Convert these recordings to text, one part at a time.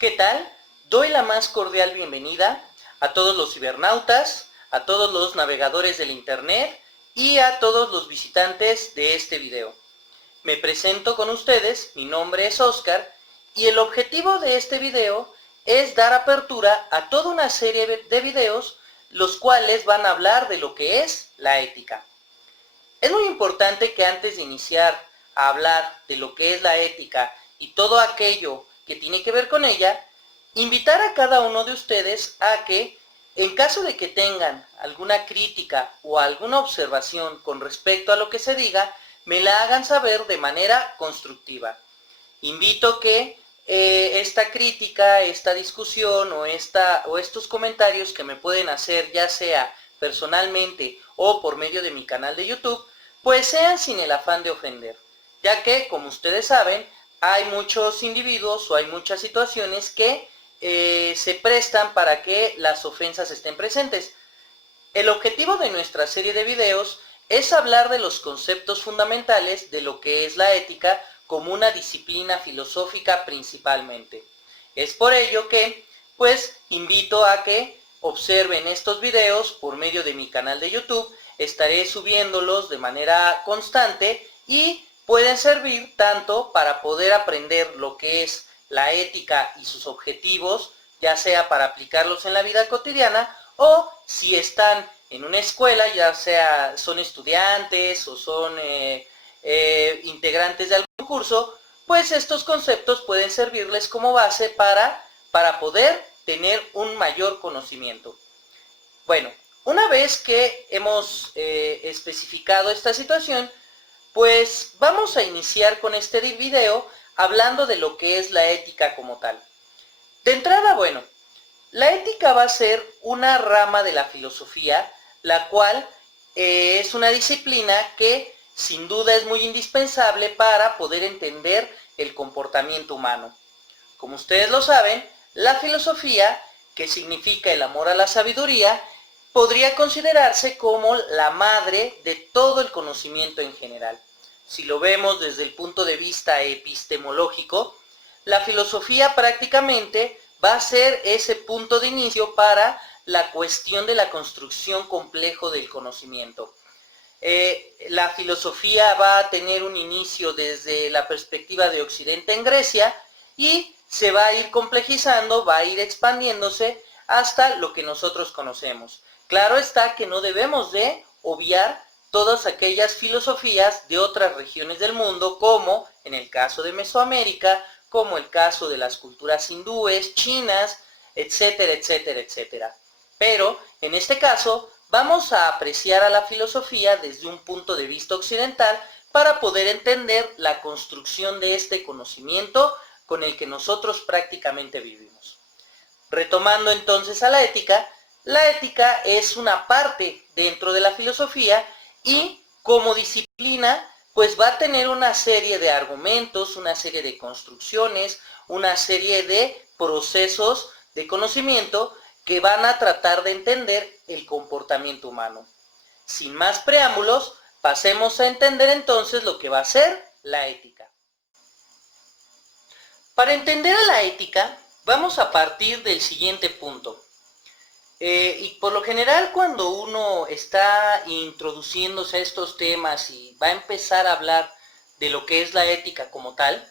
¿Qué tal? Doy la más cordial bienvenida a todos los cibernautas, a todos los navegadores del internet y a todos los visitantes de este video. Me presento con ustedes, mi nombre es Oscar y el objetivo de este video es dar apertura a toda una serie de videos los cuales van a hablar de lo que es la ética. Es muy importante que antes de iniciar a hablar de lo que es la ética y todo aquello que tiene que ver con ella, invitar a cada uno de ustedes a que, en caso de que tengan alguna crítica o alguna observación con respecto a lo que se diga, me la hagan saber de manera constructiva. Invito que esta crítica, esta discusión o estos comentarios que me pueden hacer, ya sea personalmente o por medio de mi canal de YouTube, pues sean sin el afán de ofender, ya que, como ustedes saben, hay muchos individuos o hay muchas situaciones que se prestan para que las ofensas estén presentes. El objetivo de nuestra serie de videos es hablar de los conceptos fundamentales de lo que es la ética como una disciplina filosófica principalmente. Es por ello que, pues, invito a que observen estos videos por medio de mi canal de YouTube. Estaré subiéndolos de manera constante y pueden servir tanto para poder aprender lo que es la ética y sus objetivos, ya sea para aplicarlos en la vida cotidiana o si están en una escuela, ya sea son estudiantes o son integrantes de algún curso, pues estos conceptos pueden servirles como base para poder tener un mayor conocimiento. Bueno, una vez que hemos especificado esta situación, pues vamos a iniciar con este video hablando de lo que es la ética como tal. De entrada, bueno, la ética va a ser una rama de la filosofía, la cual es una disciplina que sin duda es muy indispensable para poder entender el comportamiento humano. Como ustedes lo saben, la filosofía, que significa el amor a la sabiduría, podría considerarse como la madre de todo el conocimiento en general. Si lo vemos desde el punto de vista epistemológico, la filosofía prácticamente va a ser ese punto de inicio para la cuestión de la construcción complejo del conocimiento. La filosofía va a tener un inicio desde la perspectiva de Occidente en Grecia y se va a ir complejizando, va a ir expandiéndose hasta lo que nosotros conocemos. Claro está que no debemos de obviar todas aquellas filosofías de otras regiones del mundo, como en el caso de Mesoamérica, como el caso de las culturas hindúes, chinas, etcétera, etcétera, etcétera. Pero, en este caso, vamos a apreciar a la filosofía desde un punto de vista occidental para poder entender la construcción de este conocimiento con el que nosotros prácticamente vivimos. Retomando entonces a la ética es una parte dentro de la filosofía y como disciplina pues va a tener una serie de argumentos, una serie de construcciones, una serie de procesos de conocimiento que van a tratar de entender el comportamiento humano. Sin más preámbulos, pasemos a entender entonces lo que va a ser la ética. Para entender a la ética, vamos a partir del siguiente punto. Y por lo general cuando uno está introduciéndose a estos temas y va a empezar a hablar de lo que es la ética como tal,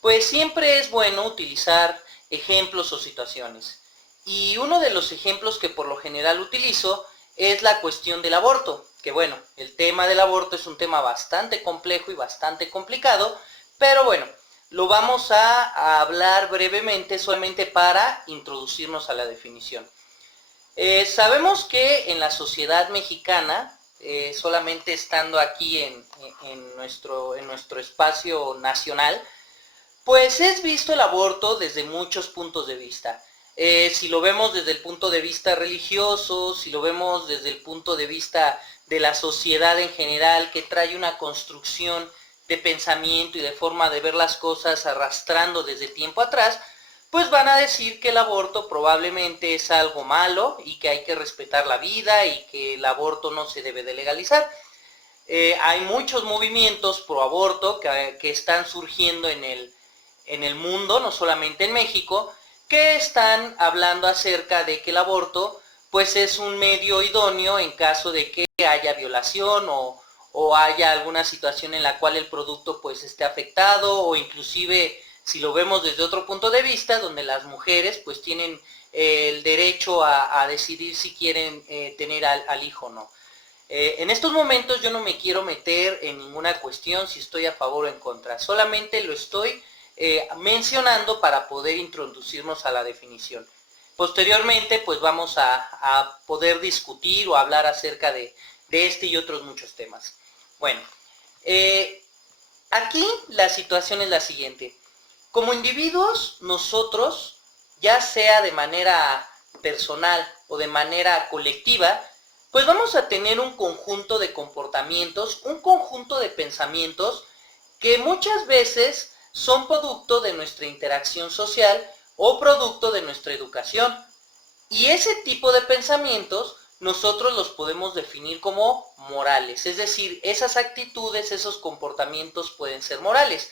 pues siempre es bueno utilizar ejemplos o situaciones. Y uno de los ejemplos que por lo general utilizo es la cuestión del aborto, que bueno, el tema del aborto es un tema bastante complejo y bastante complicado, pero bueno, lo vamos a hablar brevemente solamente para introducirnos a la definición. Sabemos que en la sociedad mexicana, solamente estando aquí en nuestro espacio nacional, pues es visto el aborto desde muchos puntos de vista. Si lo vemos desde el punto de vista religioso, si lo vemos desde el punto de vista de la sociedad en general, que trae una construcción de pensamiento y de forma de ver las cosas arrastrando desde tiempo atrás, pues van a decir que el aborto probablemente es algo malo y que hay que respetar la vida y que el aborto no se debe de legalizar. Hay muchos movimientos pro aborto que están surgiendo en el mundo, no solamente en México, que están hablando acerca de que el aborto pues es un medio idóneo en caso de que haya violación o haya alguna situación en la cual el producto pues esté afectado, o inclusive si lo vemos desde otro punto de vista, donde las mujeres pues tienen el derecho a decidir si quieren tener al hijo o no. En estos momentos yo no me quiero meter en ninguna cuestión si estoy a favor o en contra, solamente lo estoy mencionando para poder introducirnos a la definición. Posteriormente pues vamos a poder discutir o hablar acerca de este y otros muchos temas. Bueno, aquí la situación es la siguiente. Como individuos, nosotros, ya sea de manera personal o de manera colectiva, pues vamos a tener un conjunto de comportamientos, un conjunto de pensamientos que muchas veces son producto de nuestra interacción social o producto de nuestra educación. Y ese tipo de pensamientos nosotros los podemos definir como morales, es decir, esas actitudes, esos comportamientos pueden ser morales.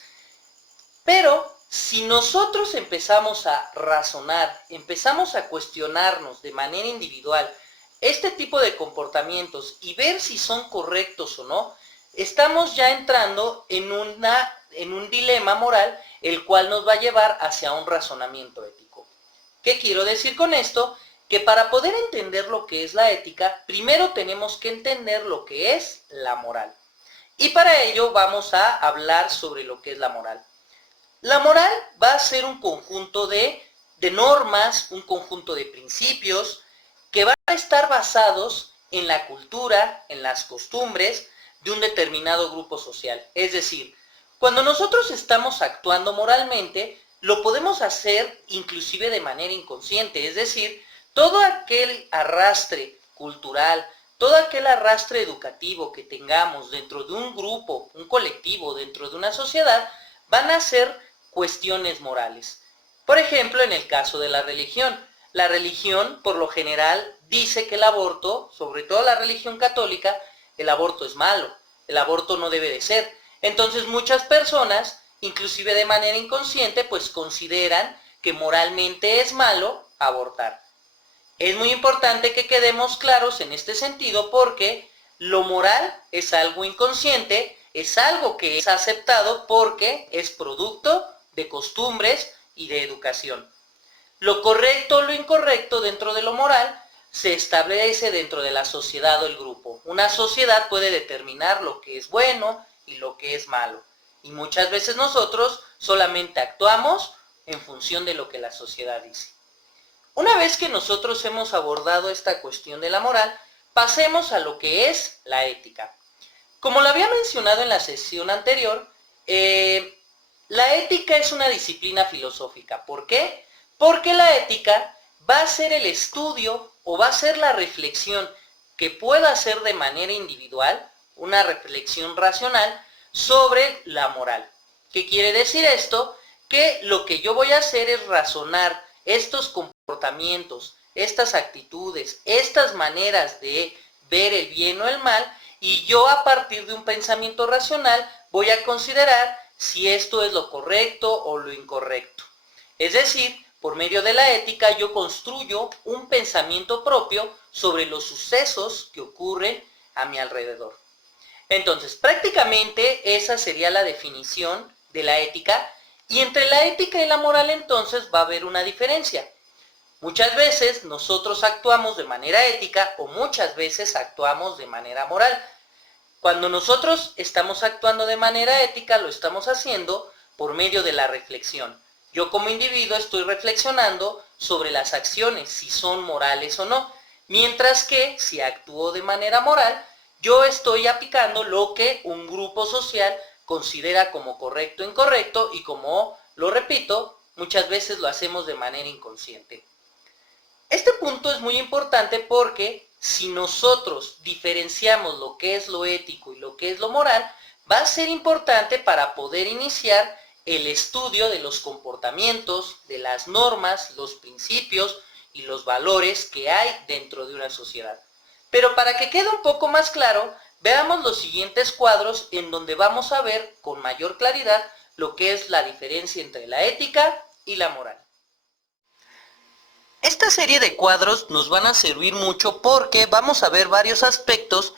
Pero si nosotros empezamos a razonar, empezamos a cuestionarnos de manera individual este tipo de comportamientos y ver si son correctos o no, estamos ya entrando en un dilema moral, el cual nos va a llevar hacia un razonamiento ético. ¿Qué quiero decir con esto? Que para poder entender lo que es la ética, primero tenemos que entender lo que es la moral. Y para ello vamos a hablar sobre lo que es la moral. La moral va a ser un conjunto de normas, un conjunto de principios que van a estar basados en la cultura, en las costumbres de un determinado grupo social. Es decir, cuando nosotros estamos actuando moralmente, lo podemos hacer inclusive de manera inconsciente, es decir, todo aquel arrastre cultural, todo aquel arrastre educativo que tengamos dentro de un grupo, un colectivo, dentro de una sociedad, van a ser cuestiones morales. Por ejemplo, en el caso de la religión por lo general dice que el aborto, sobre todo la religión católica, el aborto es malo, el aborto no debe de ser. Entonces muchas personas, inclusive de manera inconsciente, pues consideran que moralmente es malo abortar. Es muy importante que quedemos claros en este sentido porque lo moral es algo inconsciente, es algo que es aceptado porque es producto de costumbres y de educación. Lo correcto o lo incorrecto dentro de lo moral se establece dentro de la sociedad o el grupo. Una sociedad puede determinar lo que es bueno y lo que es malo. Y muchas veces nosotros solamente actuamos en función de lo que la sociedad dice. Una vez que nosotros hemos abordado esta cuestión de la moral, pasemos a lo que es la ética. Como lo había mencionado en la sesión anterior, la ética es una disciplina filosófica. ¿Por qué? Porque la ética va a ser el estudio o va a ser la reflexión que pueda hacer de manera individual, una reflexión racional sobre la moral. ¿Qué quiere decir esto? Que lo que yo voy a hacer es razonar estos comportamientos, estas actitudes, estas maneras de ver el bien o el mal, y yo a partir de un pensamiento racional voy a considerar si esto es lo correcto o lo incorrecto. Es decir, por medio de la ética yo construyo un pensamiento propio sobre los sucesos que ocurren a mi alrededor. Entonces, prácticamente esa sería la definición de la ética, y entre la ética y la moral entonces va a haber una diferencia. Muchas veces nosotros actuamos de manera ética o muchas veces actuamos de manera moral. Cuando nosotros estamos actuando de manera ética, lo estamos haciendo por medio de la reflexión. Yo como individuo estoy reflexionando sobre las acciones, si son morales o no. Mientras que si actúo de manera moral, yo estoy aplicando lo que un grupo social considera como correcto o incorrecto, y como lo repito, muchas veces lo hacemos de manera inconsciente. Este punto es muy importante porque si nosotros diferenciamos lo que es lo ético y lo que es lo moral, va a ser importante para poder iniciar el estudio de los comportamientos, de las normas, los principios y los valores que hay dentro de una sociedad. Pero para que quede un poco más claro, veamos los siguientes cuadros en donde vamos a ver con mayor claridad lo que es la diferencia entre la ética y la moral. Esta serie de cuadros nos van a servir mucho porque vamos a ver varios aspectos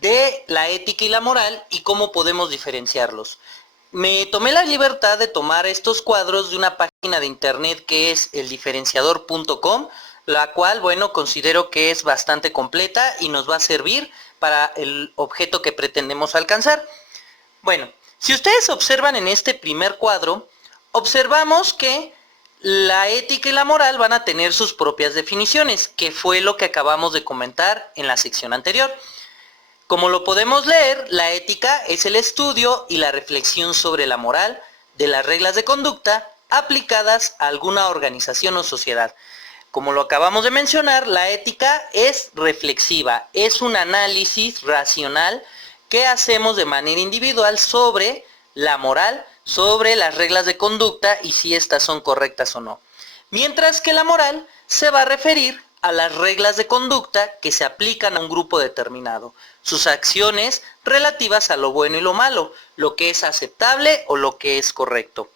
de la ética y la moral y cómo podemos diferenciarlos. Me tomé la libertad de tomar estos cuadros de una página de internet que es eldiferenciador.com, la cual, bueno, considero que es bastante completa y nos va a servir para el objeto que pretendemos alcanzar. Bueno, si ustedes observan en este primer cuadro, observamos que la ética y la moral van a tener sus propias definiciones, que fue lo que acabamos de comentar en la sección anterior. Como lo podemos leer, la ética es el estudio y la reflexión sobre la moral de las reglas de conducta aplicadas a alguna organización o sociedad. Como lo acabamos de mencionar, la ética es reflexiva, es un análisis racional que hacemos de manera individual sobre la moral, sobre las reglas de conducta y si estas son correctas o no. Mientras que la moral se va a referir a las reglas de conducta que se aplican a un grupo determinado, sus acciones relativas a lo bueno y lo malo, lo que es aceptable o lo que es correcto.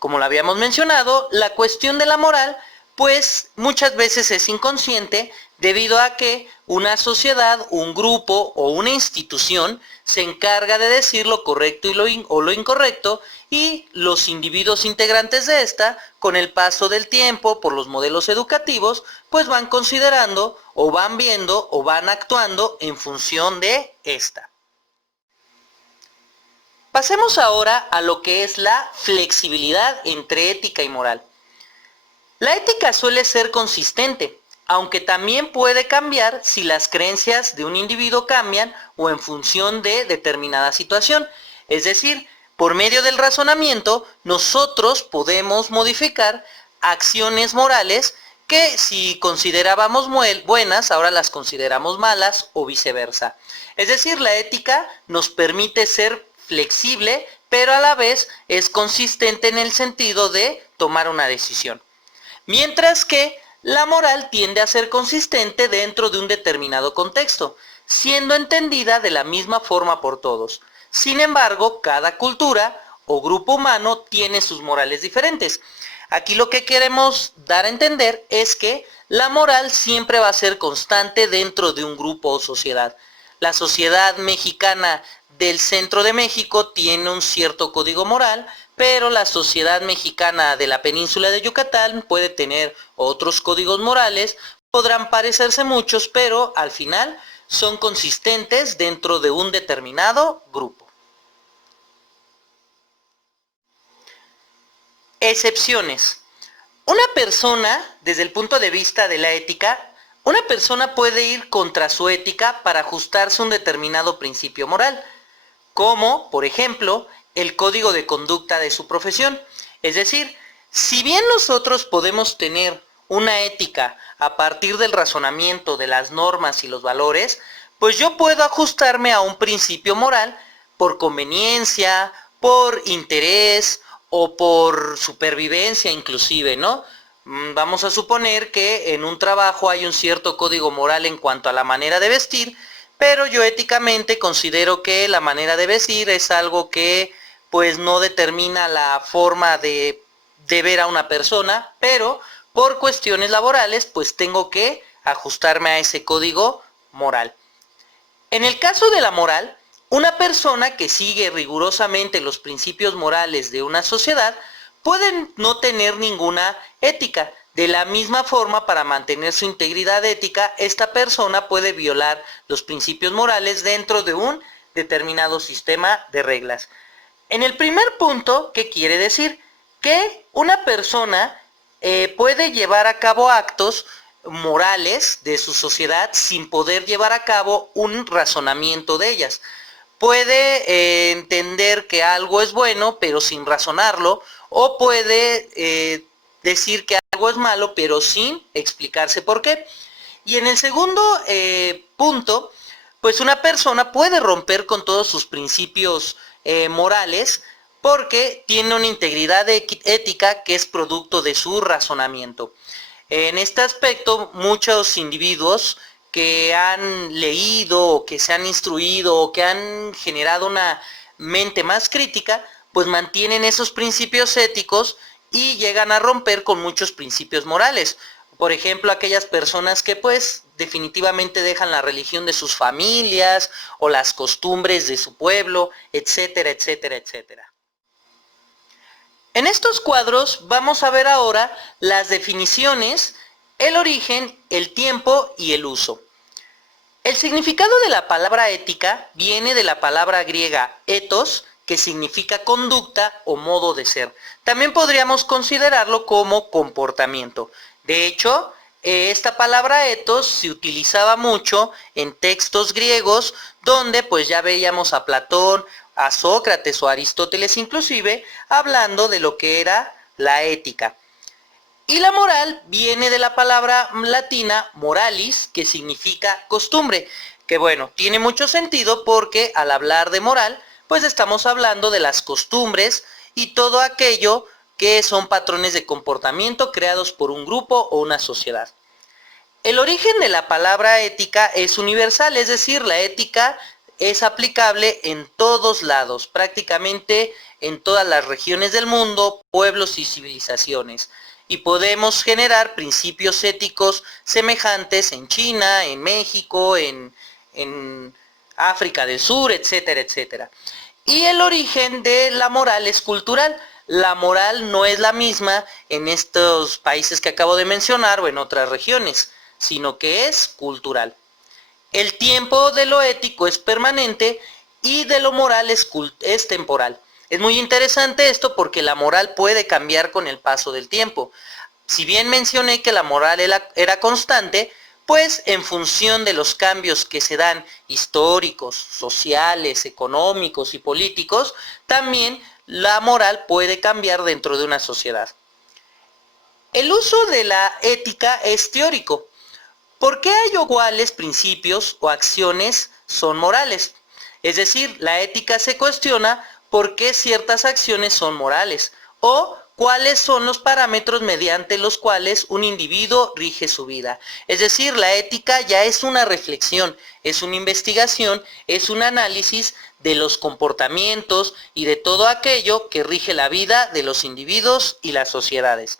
Como lo habíamos mencionado, la cuestión de la moral pues muchas veces es inconsciente debido a que una sociedad, un grupo o una institución se encarga de decir lo correcto o lo incorrecto y los individuos integrantes de esta, con el paso del tiempo por los modelos educativos, pues van considerando o van viendo o van actuando en función de esta. Pasemos ahora a lo que es la flexibilidad entre ética y moral. La ética suele ser consistente, aunque también puede cambiar si las creencias de un individuo cambian o en función de determinada situación. Es decir, por medio del razonamiento, nosotros podemos modificar acciones morales que si considerábamos buenas, ahora las consideramos malas o viceversa. Es decir, la ética nos permite ser flexible, pero a la vez es consistente en el sentido de tomar una decisión. Mientras que la moral tiende a ser consistente dentro de un determinado contexto, siendo entendida de la misma forma por todos. Sin embargo, cada cultura o grupo humano tiene sus morales diferentes. Aquí lo que queremos dar a entender es que la moral siempre va a ser constante dentro de un grupo o sociedad. La sociedad mexicana del centro de México tiene un cierto código moral, pero la sociedad mexicana de la península de Yucatán puede tener otros códigos morales, podrán parecerse muchos, pero al final son consistentes dentro de un determinado grupo. Excepciones. Una persona, desde el punto de vista de la ética, una persona puede ir contra su ética para ajustarse a un determinado principio moral, como, por ejemplo, el código de conducta de su profesión. Es decir, si bien nosotros podemos tener una ética a partir del razonamiento de las normas y los valores, pues yo puedo ajustarme a un principio moral por conveniencia, por interés o por supervivencia inclusive, ¿no? Vamos a suponer que en un trabajo hay un cierto código moral en cuanto a la manera de vestir, pero yo éticamente considero que la manera de vestir es algo que pues no determina la forma de ver a una persona, pero por cuestiones laborales pues tengo que ajustarme a ese código moral. En el caso de la moral, una persona que sigue rigurosamente los principios morales de una sociedad puede no tener ninguna ética. De la misma forma, para mantener su integridad ética, esta persona puede violar los principios morales dentro de un determinado sistema de reglas. En el primer punto, ¿qué quiere decir? Que una persona puede llevar a cabo actos morales de su sociedad sin poder llevar a cabo un razonamiento de ellas. Puede entender que algo es bueno, pero sin razonarlo, o puede decir que algo es malo, pero sin explicarse por qué. Y en el segundo punto, pues una persona puede romper con todos sus principios morales porque tiene una integridad ética que es producto de su razonamiento. En este aspecto, muchos individuos que han leído o que se han instruido o que han generado una mente más crítica, pues mantienen esos principios éticos y llegan a romper con muchos principios morales. Por ejemplo, aquellas personas que pues definitivamente dejan la religión de sus familias o las costumbres de su pueblo, etcétera, etcétera, etcétera. En estos cuadros vamos a ver ahora las definiciones, el origen, el tiempo y el uso. El significado de la palabra ética viene de la palabra griega ethos, que significa conducta o modo de ser. También podríamos considerarlo como comportamiento. De hecho, esta palabra ethos se utilizaba mucho en textos griegos, donde pues ya veíamos a Platón, a Sócrates o a Aristóteles inclusive, hablando de lo que era la ética. Y la moral viene de la palabra latina moralis, que significa costumbre, que bueno, tiene mucho sentido porque al hablar de moral, pues estamos hablando de las costumbres y todo aquello que son patrones de comportamiento creados por un grupo o una sociedad. El origen de la palabra ética es universal, es decir, la ética es aplicable en todos lados, prácticamente en todas las regiones del mundo, pueblos y civilizaciones. Y podemos generar principios éticos semejantes en China, en México, en África del Sur, etcétera, etcétera. Y el origen de la moral es cultural. La moral no es la misma en estos países que acabo de mencionar o en otras regiones, sino que es cultural. El tiempo de lo ético es permanente y de lo moral es temporal. Es muy interesante esto porque la moral puede cambiar con el paso del tiempo. Si bien mencioné que la moral era constante, pues en función de los cambios que se dan históricos, sociales, económicos y políticos, también la moral puede cambiar dentro de una sociedad. El uso de la ética es teórico. ¿Por qué hay iguales principios o acciones son morales? Es decir, la ética se cuestiona por qué ciertas acciones son morales o cuáles son los parámetros mediante los cuales un individuo rige su vida. Es decir, la ética ya es una reflexión, es una investigación, es un análisis de los comportamientos y de todo aquello que rige la vida de los individuos y las sociedades.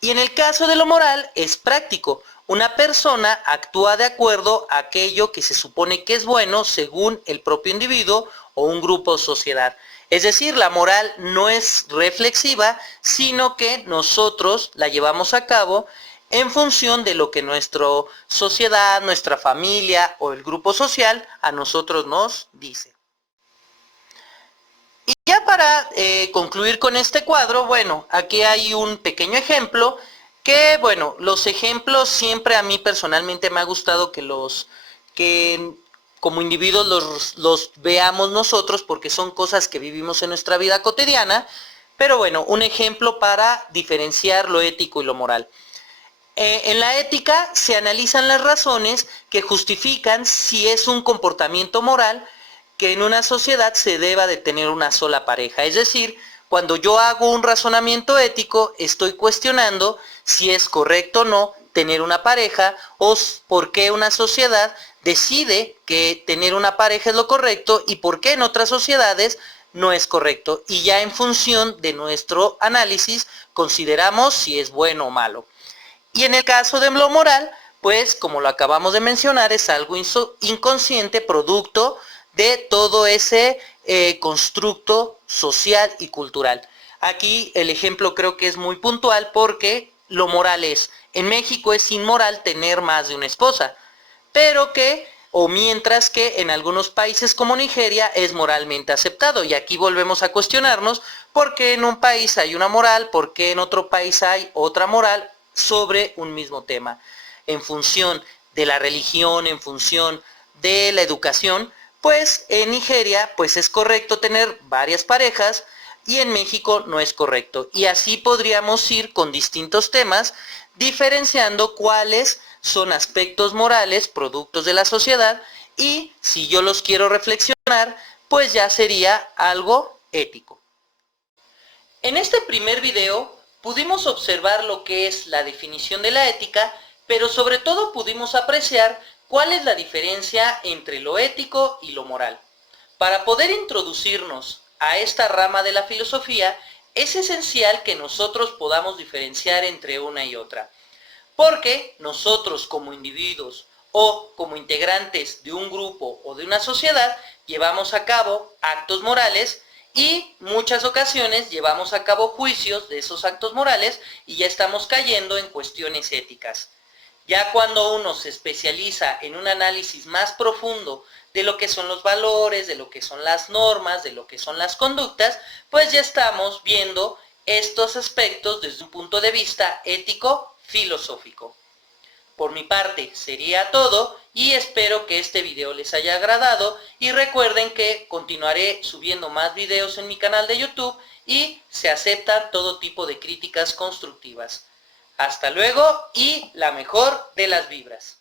Y en el caso de lo moral es práctico. Una persona actúa de acuerdo a aquello que se supone que es bueno según el propio individuo o un grupo o sociedad. Es decir, la moral no es reflexiva, sino que nosotros la llevamos a cabo en función de lo que nuestra sociedad, nuestra familia o el grupo social a nosotros nos dice. Y ya para concluir con este cuadro, bueno, aquí hay un pequeño ejemplo que, bueno, los ejemplos siempre a mí personalmente me ha gustado que como individuos los veamos nosotros porque son cosas que vivimos en nuestra vida cotidiana, pero bueno, un ejemplo para diferenciar lo ético y lo moral. En la ética se analizan las razones que justifican si es un comportamiento moral que en una sociedad se deba de tener una sola pareja. Es decir, cuando yo hago un razonamiento ético, estoy cuestionando si es correcto o no tener una pareja o por qué una sociedad decide que tener una pareja es lo correcto y por qué en otras sociedades no es correcto. Y ya en función de nuestro análisis consideramos si es bueno o malo. Y en el caso de lo moral, pues como lo acabamos de mencionar, es algo inconsciente, producto de todo ese constructo social y cultural. Aquí el ejemplo creo que es muy puntual porque lo moral es, en México es inmoral tener más de una esposa, pero mientras que en algunos países como Nigeria es moralmente aceptado. Y aquí volvemos a cuestionarnos por qué en un país hay una moral, por qué en otro país hay otra moral sobre un mismo tema. En función de la religión, en función de la educación, pues en Nigeria pues es correcto tener varias parejas y en México no es correcto. Y así podríamos ir con distintos temas diferenciando cuáles son aspectos morales, productos de la sociedad, y si yo los quiero reflexionar, pues ya sería algo ético. En este primer video pudimos observar lo que es la definición de la ética, pero sobre todo pudimos apreciar cuál es la diferencia entre lo ético y lo moral. Para poder introducirnos a esta rama de la filosofía, es esencial que nosotros podamos diferenciar entre una y otra. porque nosotros como individuos o como integrantes de un grupo o de una sociedad llevamos a cabo actos morales y muchas ocasiones llevamos a cabo juicios de esos actos morales y ya estamos cayendo en cuestiones éticas. Ya cuando uno se especializa en un análisis más profundo de lo que son los valores, de lo que son las normas, de lo que son las conductas, pues ya estamos viendo estos aspectos desde un punto de vista ético-filosófico. Por mi parte sería todo y espero que este video les haya agradado y recuerden que continuaré subiendo más videos en mi canal de YouTube y se aceptan todo tipo de críticas constructivas. Hasta luego y la mejor de las vibras.